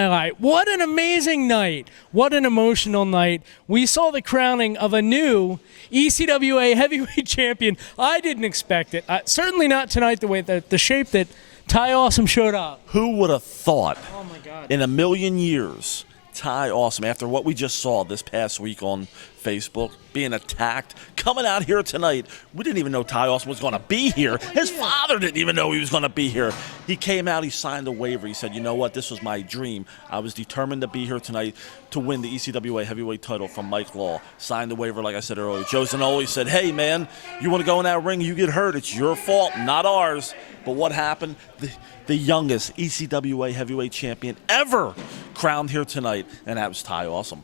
highlight. What an amazing night. What an emotional night. We saw the crowning of a new ECWA Heavyweight Champion. I didn't expect it. Certainly not tonight, the way the shape that Ty Awesome showed up. Who would have thought Oh my God. in a million years, Ty Awesome, after what we just saw this past week on Facebook, being attacked, coming out here tonight. We didn't even know Ty Awesome was going to be here. His father didn't even know he was going to be here. He came out, he signed a waiver. He said, you know what, this was my dream. I was determined to be here tonight to win the ECWA heavyweight title from Mike Law. Signed the waiver, like I said earlier. Joe Zanoli said, hey, man, you want to go in that ring, you get hurt. It's your fault, not ours. But what happened? The youngest ECWA heavyweight champion ever crowned here tonight, and that was Ty Awesome.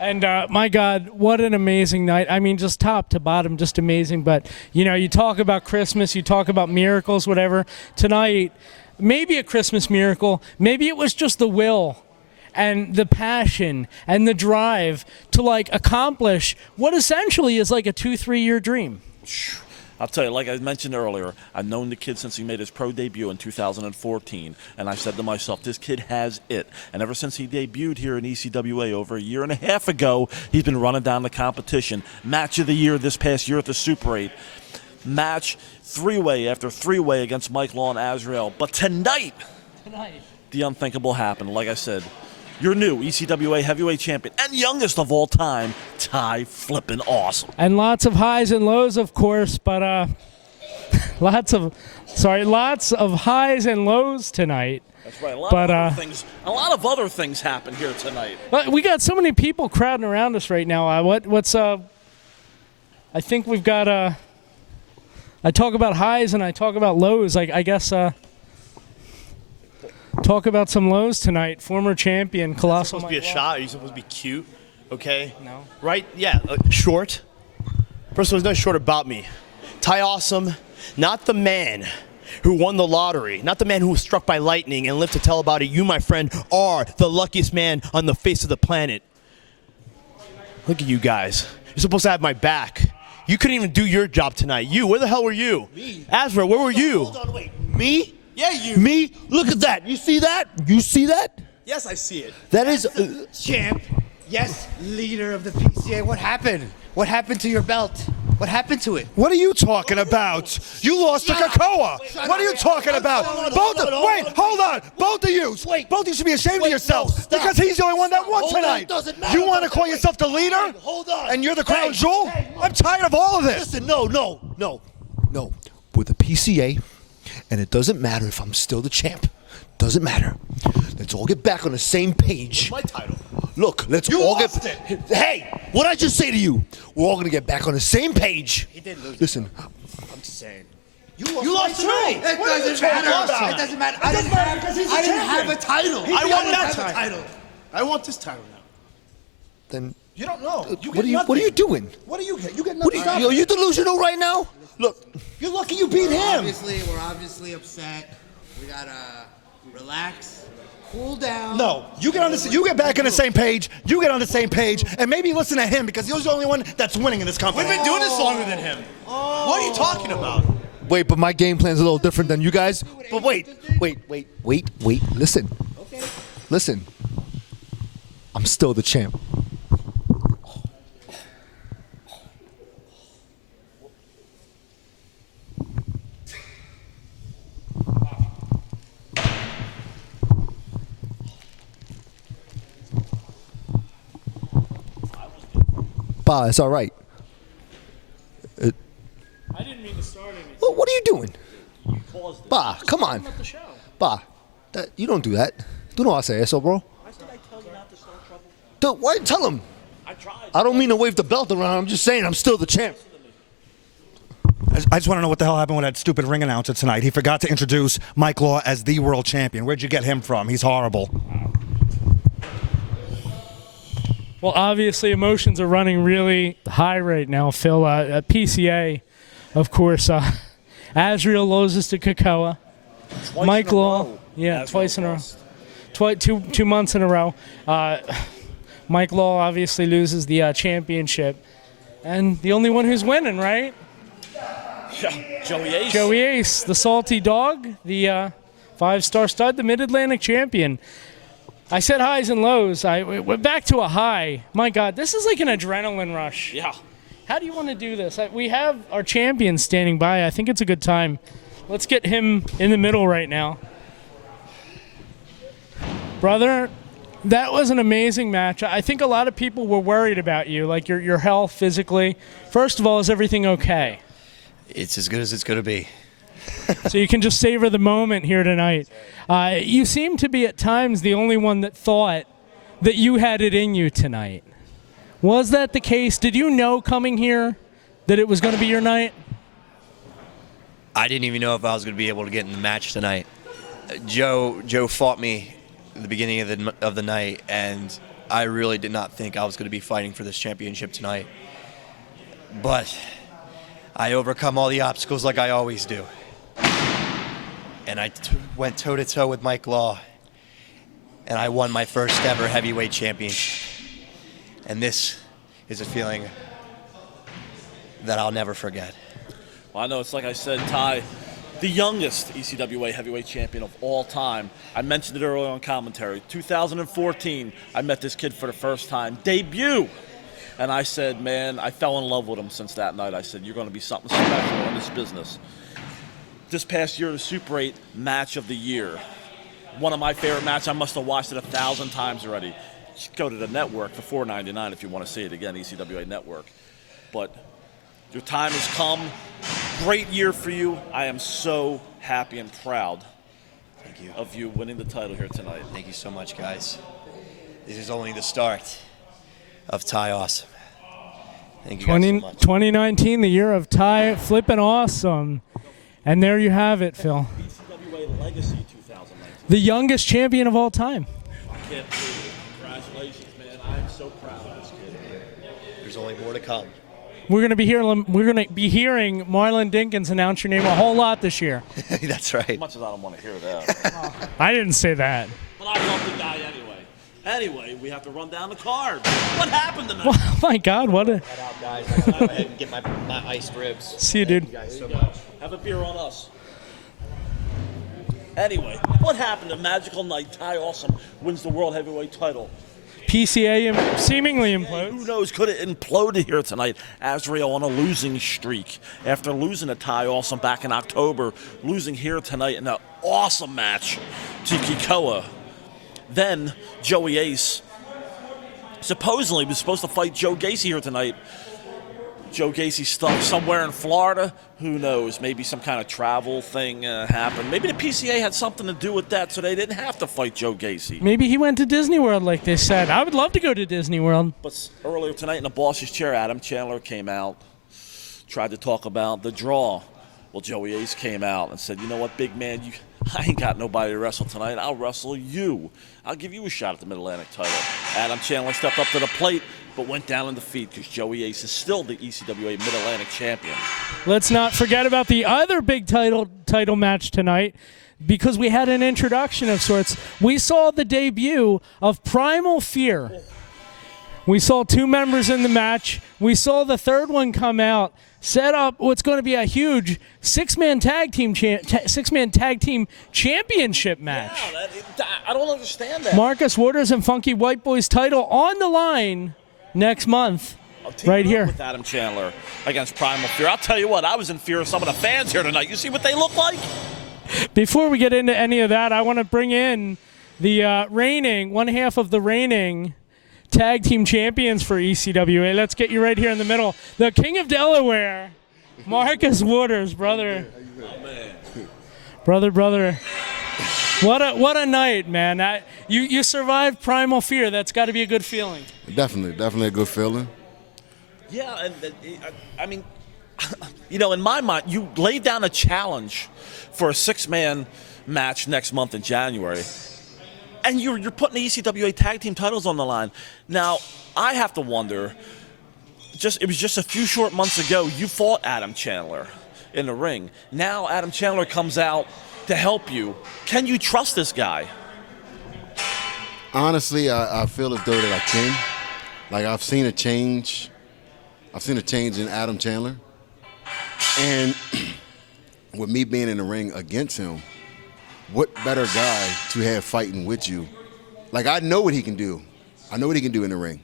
And my God, what an amazing night. I mean, just top to bottom, just amazing. But, you know, you talk about Christmas, you talk about miracles, whatever. Tonight, maybe a Christmas miracle. Maybe it was just the will and the passion and the drive to, like, accomplish what essentially is like a 2-3 year dream. I'll tell you, like I mentioned earlier, I've known the kid since he made his pro debut in 2014, and I said to myself, this kid has it. And ever since he debuted here in ECWA over a year and a half ago, he's been running down the competition. Match of the year this past year at the Super 8. Match three-way after three-way against Mike Law and Azrieal. But tonight, the unthinkable happened. Like I said, your new ECWA heavyweight champion and youngest of all time, Ty flippin' Awesome. And lots of highs and lows, of course, but lots of highs and lows tonight. That's right. A lot of other things happened here tonight. But we got so many people crowding around us right now. I think we've got I talk about highs and I talk about lows. I guess talk about some lows tonight. Former champion, Colossal. You're supposed to be a shot. You're supposed to be cute. Okay? No. Right? Yeah. Short. First of all, there's nothing short about me. Ty Awesome, not the man who won the lottery, not the man who was struck by lightning and lived to tell about it. You, my friend, are the luckiest man on the face of the planet. Look at you guys. You're supposed to have my back. You couldn't even do your job tonight. You, where the hell were you? Me. Azrieal, where were you? Hold on, wait. Me? Yeah, you. Me? Look at that. You see that? You see that? Yes, I see it. That is... Champ, yes, leader of the PCA. What happened? What happened to your belt? What happened to it? What are you talking about? You lost to Kakoa. What are you talking about? Hold on. Both of you. Both of you should be ashamed of yourselves because he's the only one that won tonight. You want to call yourself the leader? Hold on. And you're the crown jewel? I'm tired of all of this. Listen, no. We're the PCA, and it doesn't matter if I'm still the champ. Doesn't matter. Let's all get back on the same page. My title. Look, let's all get... Hey, what'd I just say to you? We're all going to get back on the same page. He did lose. Listen. I'm just saying. You lost tonight. It doesn't matter. It doesn't matter. I didn't have a title. I want that title. I want this title now. Then... You don't know. What are you doing? What do you get? You get nothing. Are you delusional right now? Look. You're lucky you beat him. We're obviously upset. We gotta relax, cool down. No, you get back on the same page. You get on the same page, and maybe listen to him because he's the only one that's winning in this company. We've been doing this longer than him. What are you talking about? Wait, but my game plan's a little different than you guys. But wait. Listen. Okay. Listen. I'm still the champ. Bah, it's all right. I didn't mean to start anything. Well, what are you doing? Bah, come on. The show. Bah, you don't do that. Do not say eso, bro. Why did I tell you not to start trouble? Dude, why tell him? I tried. I don't mean to wave the belt around. I'm just saying I'm still the champ. I just want to know what the hell happened with that stupid ring announcer tonight. He forgot to introduce Mike Law as the world champion. Where'd you get him from? He's horrible. Well, obviously, emotions are running really high right now, Phil. At PCA, of course, Azrieal loses to Kakoa. Mike Law, twice in a row. Two months in a row. Mike Law obviously loses the championship. And the only one who's winning, right? Joey Ace. Joey Ace, the salty dog, the 5-star stud, the Mid-Atlantic champion. I said highs and lows. We're back to a high. My God, this is like an adrenaline rush. Yeah. How do you want to do this? We have our champion standing by. I think it's a good time. Let's get him in the middle right now. Brother, that was an amazing match. I think a lot of people were worried about you, like your health physically. First of all, is everything okay? It's as good as it's going to be. So you can just savor the moment here tonight. You seem to be at times the only one that thought that you had it in you tonight. Was that the case? Did you know coming here that it was going to be your night? I didn't even know if I was going to be able to get in the match tonight. Joe fought me at the beginning of the night, and I really did not think I was going to be fighting for this championship tonight. But I overcome all the obstacles like I always do. And I went toe-to-toe with Mike Law, and I won my first ever heavyweight championship. And this is a feeling that I'll never forget. Well, I know it's like I said, Ty, the youngest ECWA heavyweight champion of all time. I mentioned it earlier on commentary. 2014, I met this kid for the first time, debut. And I said, man, I fell in love with him since that night. I said, you're going to be something special in this business. This past year, the Super 8 match of the year. One of my favorite matches. I must have watched it 1,000 times already. Go to the network for $4.99 if you want to see it again, ECWA Network. But your time has come. Great year for you. I am so happy and proud of you winning the title here tonight. Thank you so much, guys. This is only the start of Ty Awesome. Thank you guys so much. 2019, the year of Ty flipping awesome. And there you have it, Phil. ECWA Legacy 2019. The youngest champion of all time. I can't believe it. Congratulations, man. I'm so proud of this kid. There's only more to come. We're going to be hearing Marlon Dinkins announce your name a whole lot this year. That's right. As much as I don't want to hear that. I didn't say that. But I love the guy anyway. Anyway, we have to run down the card. What happened tonight? Oh my God, what a... Head out, guys. I gotta go ahead and get my iced ribs. See you, dude. Thank you guys so much. Have a beer on us. Anyway, what happened? A magical night. Ty Awesome wins the World Heavyweight title. PCA seemingly Hey, implodes. who knows? Could have imploded here tonight. Azrieal on a losing streak. After losing to Ty Awesome back in October, losing here tonight in an awesome match to Kikoa. Then Joey Ace supposedly was supposed to fight Joe Gacy here tonight. Joe Gacy stuck somewhere in Florida. Who knows? Maybe some kind of travel thing happened. Maybe the PCA had something to do with that, so they didn't have to fight Joe Gacy. Maybe he went to Disney World like they said. I would love to go to Disney World. But earlier tonight in the boss's chair, Adam Chandler came out, tried to talk about the draw. Well, Joey Ace came out and said, you know what, big man, I ain't got nobody to wrestle tonight. I'll wrestle you. I'll give you a shot at the Mid-Atlantic title. Adam Chandler stepped up to the plate, but went down in defeat because Joey Ace is still the ECWA Mid-Atlantic champion. Let's not forget about the other big title match tonight, because we had an introduction of sorts. We saw the debut of Primal Fear. We saw two members in the match. We saw the third one come out, set up what's going to be a huge six-man tag team championship match. Yeah, I don't understand that. Marcus Waters and Funky White Boy's title on the line next month, right here. With Adam Chandler against Primal Fear. I'll tell you what, I was in fear of some of the fans here tonight. You see what they look like? Before we get into any of that, I want to bring in the one half of the reigning tag team champions for ECWA. Let's get you right here in the middle. The King of Delaware, Marcus Waters, brother. Brother. What a night, man. You survived Primal Fear. That's got to be a good feeling. Definitely a good feeling. Yeah, and I mean, you know, in my mind, you laid down a challenge for a six-man match next month in January. And you're putting the ECWA tag team titles on the line. Now, I have to wonder, it was just a few short months ago, you fought Adam Chandler in the ring. Now Adam Chandler comes out to help you. Can you trust this guy? Honestly, I feel as though that I can. Like, I've seen a change. I've seen a change in Adam Chandler. And with me being in the ring against him, what better guy to have fighting with you like I know what he can do. I know what he can do in the ring.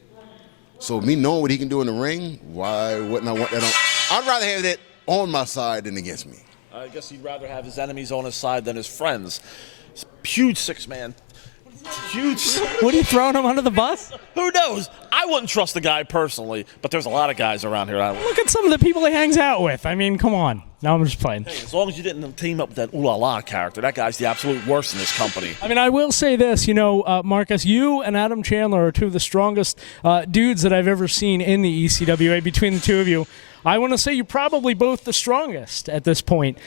So me knowing what he can do in the ring, why wouldn't I want that on? I'd rather have that on my side than against me. I guess he'd rather have his enemies on his side than his friends. Huge 6-man. Huge. What are you throwing him under the bus? Who knows? I wouldn't trust the guy personally, but there's a lot of guys around here. Look at some of the people he hangs out with. I mean, come on. No, I'm just playing. Hey, as long as you didn't team up with that ooh la la character, that guy's the absolute worst in this company. I mean, I will say this, Marcus, you and Adam Chandler are two of the strongest dudes that I've ever seen in the ECWA. Between the two of you, I want to say you're probably both the strongest at this point.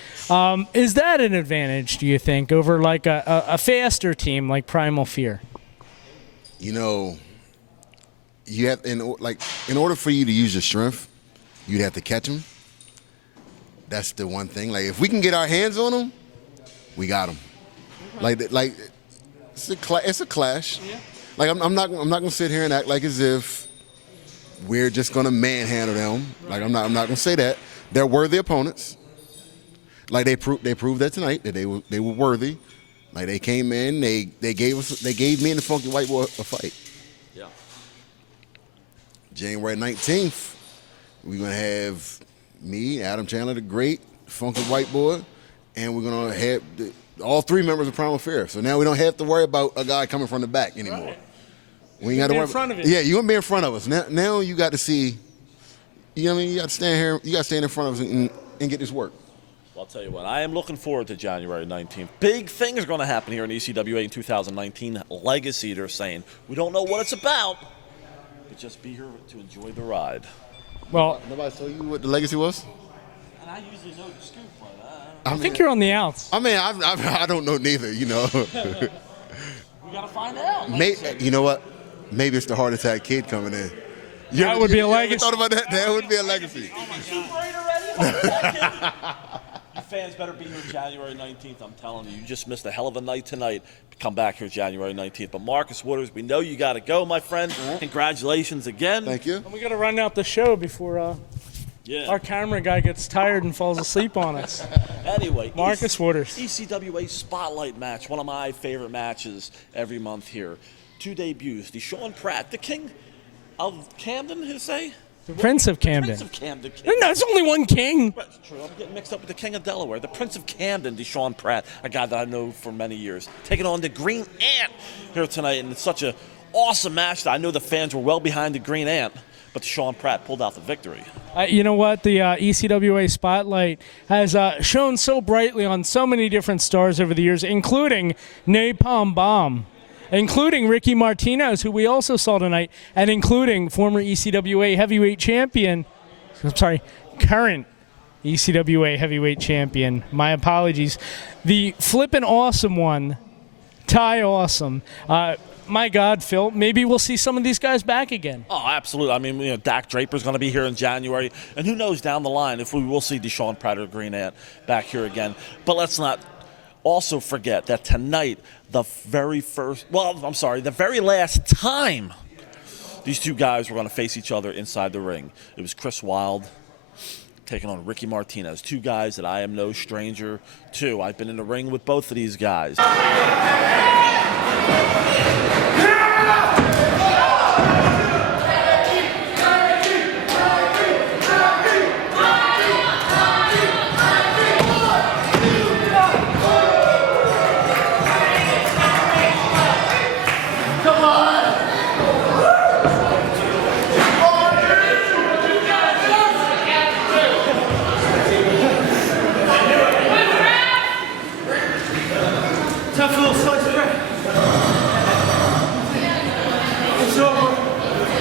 Is that an advantage, do you think, over like a faster team like Primal Fear? You have in order for you to use your strength, you'd have to catch them. That's the one thing. Like if we can get our hands on them, we got them. Like it's a clash. Yeah. Like I'm not gonna sit here and act like as if we're just gonna manhandle them. Like I'm not gonna say that. They're worthy opponents. Like they proved that tonight that they were worthy. Like they came in, they gave me and the Funky White Boy a fight. Yeah. January 19th, we're gonna have me, Adam Chandler, the Great, Funky White Boy, and we're gonna have all three members of Primal Fear. So now we don't have to worry about a guy coming from the back anymore. Right. We ain't got to worry in front of you. Yeah, you gonna be in front of us. Now you got to see. You know what I mean? You got to stand here. You got to stand in front of us and get this work. Well, I'll tell you what. I am looking forward to January 19th. Big things are going to happen here in ECWA in 2019. Legacy, they're saying. We don't know what it's about, but just be here to enjoy the ride. Well, Nobody told you what the legacy was? And I usually know the scoop, but I think you're on the outs. I mean, I don't know neither. we got to find out. You know what? Maybe it's the heart attack kid coming in. That would be a legacy. Thought about that? That would be a legacy. You fans better be here January 19th. I'm telling you, you just missed a hell of a night tonight. Come back here January 19th. But Marcus Waters, we know you got to go, my friend. Congratulations again. Thank you. And we got to run out the show before our camera guy gets tired and falls asleep on us. Anyway, Marcus Waters. ECWA Spotlight match, one of my favorite matches every month here. 2 debuts. Deshaun Pratt, the king of Camden, his say? The Prince of Camden. Prince of Camden. No, there's only one king. That's true. I'm getting mixed up with the king of Delaware. The Prince of Camden, Deshaun Pratt, a guy that I know for many years. Taking on the Green Ant here tonight, and it's such an awesome match that I know the fans were well behind the Green Ant, but Deshaun Pratt pulled out the victory. You know what? The ECWA Spotlight has shone so brightly on so many different stars over the years, including Napalm Bomb, including Ricky Martinez, who we also saw tonight, and including former ECWA Heavyweight Champion, current ECWA Heavyweight Champion, my apologies, the flippin' awesome one, Ty Awesome. My God, Phil, maybe we'll see some of these guys back again. Oh, absolutely. I mean, Dak Draper's going to be here in January, and who knows down the line if we will see Deshaun Pratt or Green Ant back here again. But let's not also forget that tonight, the very last time these two guys were going to face each other inside the ring. It was Chris Wylde taking on Ricky Martinez, two guys that I am no stranger to. I've been in the ring with both of these guys. Tough little slice of bread. It's over.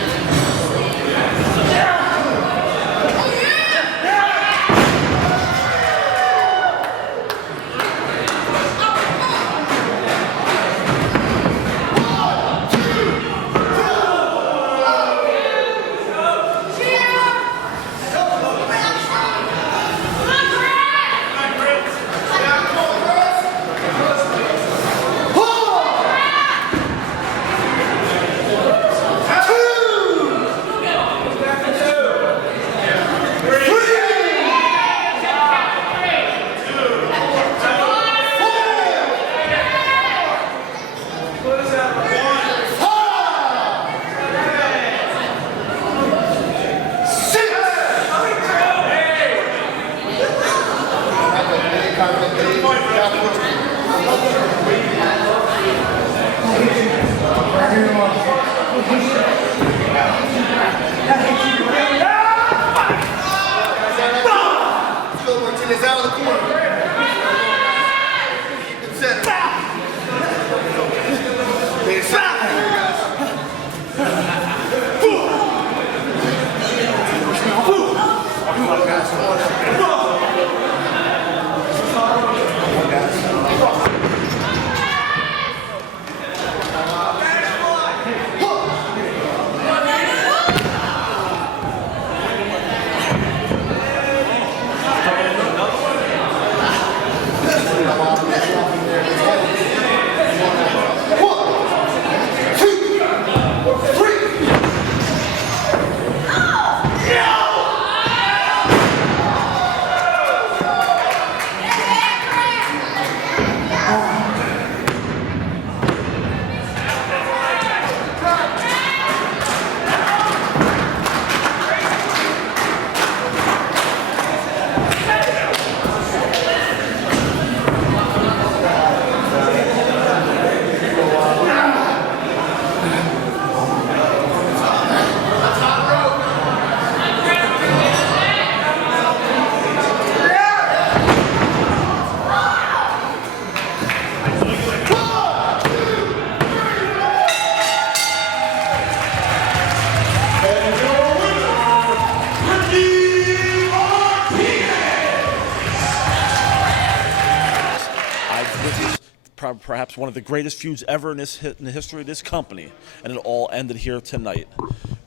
Perhaps one of the greatest feuds ever in the history of this company, and it all ended here tonight.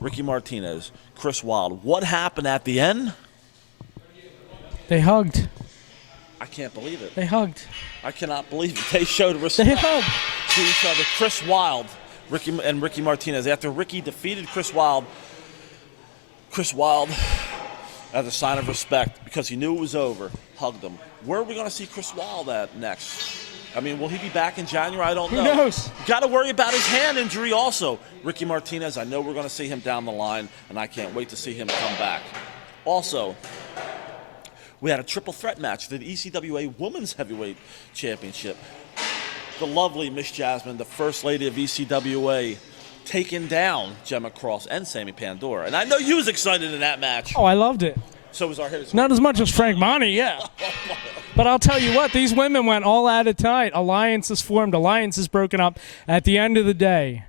Ricky Martinez, Chris Wylde. What happened at the end? They hugged. I can't believe it. They hugged. I cannot believe it. They showed respect They hugged to each other. Chris Wylde, Ricky Martinez. After Ricky defeated Chris Wylde, as a sign of respect, because he knew it was over, hugged him. Where are we going to see Chris Wylde at next? I mean, will he be back in January? I don't know. Who knows? Got to worry about his hand injury also. Ricky Martinez, I know we're going to see him down the line, and I can't wait to see him come back. Also, we had a triple threat match for the ECWA Women's Heavyweight Championship. The lovely Miss Jasmine, the First Lady of ECWA, taking down Gemma Cross and Sammy Pandora. And I know you was excited in that match. Oh, I loved it. So was our hitters. Not as much as Frank Monty, yeah. But I'll tell you what, these women went all out of tonight. Alliances formed, alliances broken up. At the end of the day,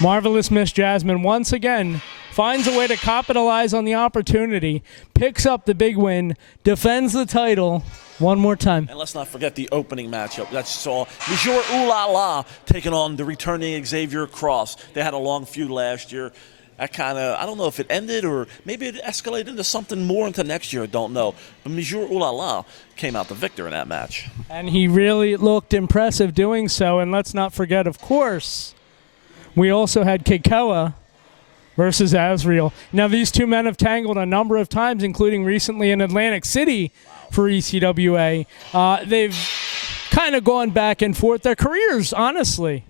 Marvelous Miss Jasmine once again finds a way to capitalize on the opportunity, picks up the big win, defends the title one more time. And let's not forget the opening matchup. That saw Monsieur Ooh La La taking on the returning Xavier Cross. They had a long feud last year. That kind of, I don't know if it ended or maybe it escalated into something more into next year. I don't know. But Monsieur Ooh La La came out the victor in that match. And he really looked impressive doing so. And let's not forget, of course, we also had Kikoa versus Azrieal. Now, these two men have tangled a number of times, including recently in Atlantic City for ECWA. They've kind of gone back and forth. Their careers, honestly,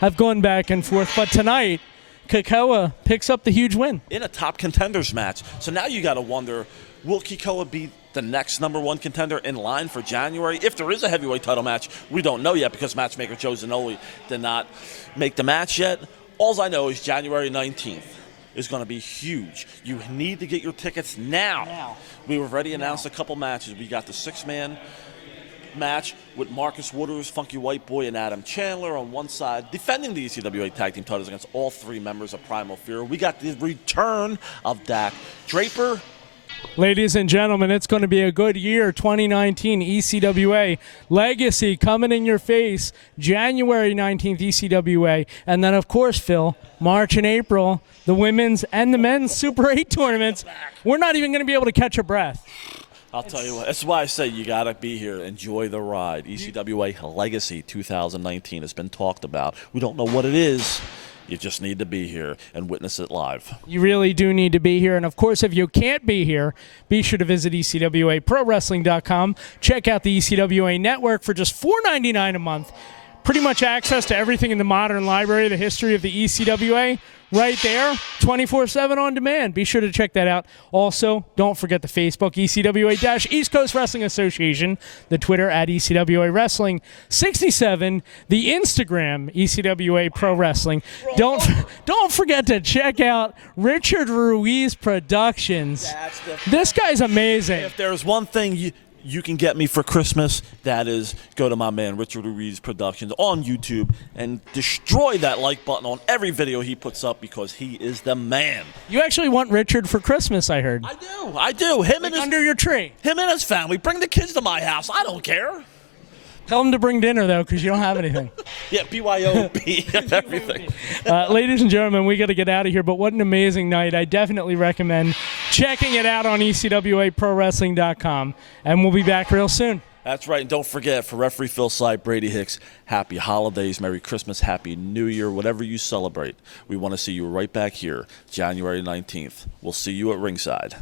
have gone back and forth. But tonight, Kikoa picks up the huge win. In a top contenders match. So now you got to wonder, will Kikoa be the next #1 contender in line for January? If there is a heavyweight title match, we don't know yet because matchmaker Joe Zanoli did not make the match yet. All I know is January 19th is going to be huge. You need to get your tickets now. We have already announced a couple matches. We got the 6-man match with Marcus Wooders, Funky White Boy, and Adam Chandler on one side, defending the ECWA Tag Team titles against all 3 members of Primal Fear. We got the return of Dak Draper. Ladies and gentlemen, it's going to be a good year, 2019 ECWA Legacy coming in your face, January 19th ECWA, and then, of course, Phil, March and April, the women's and the men's Super 8 tournaments. We're not even going to be able to catch a breath. I'll tell you what, that's why I say you got to be here. Enjoy the ride. ECWA Legacy 2019 has been talked about. We don't know what it is. You just need to be here and witness it live. You really do need to be here. And, of course, if you can't be here, be sure to visit ECWAProWrestling.com. Check out the ECWA Network for just $4.99 a month. Pretty much access to everything in the modern library, the history of the ECWA, right there, 24/7 on demand. Be sure to check that out. Also, don't forget the Facebook, ECWA-East Coast Wrestling Association, the Twitter at ECWA Wrestling 67, the Instagram, ECWA Pro Wrestling. Don't forget to check out Richard Ruiz Productions. This guy's amazing. If there's one thing you can get me for Christmas, that is, go to my man Richard Ruiz Productions on YouTube and destroy that like button on every video he puts up because he is the man. You actually want Richard for Christmas, I heard. I do. Him and his, Under your tree. him and his family. Bring the kids to my house. I don't care. Tell him to bring dinner, though, because you don't have anything. Yeah, BYOB, everything. Ladies and gentlemen, we got to get out of here, but what an amazing night. I definitely recommend checking it out on ECWAProWrestling.com, and we'll be back real soon. That's right, and don't forget, for referee Phil Slide, Brady Hicks, happy holidays, Merry Christmas, Happy New Year, whatever you celebrate. We want to see you right back here, January 19th. We'll see you at ringside.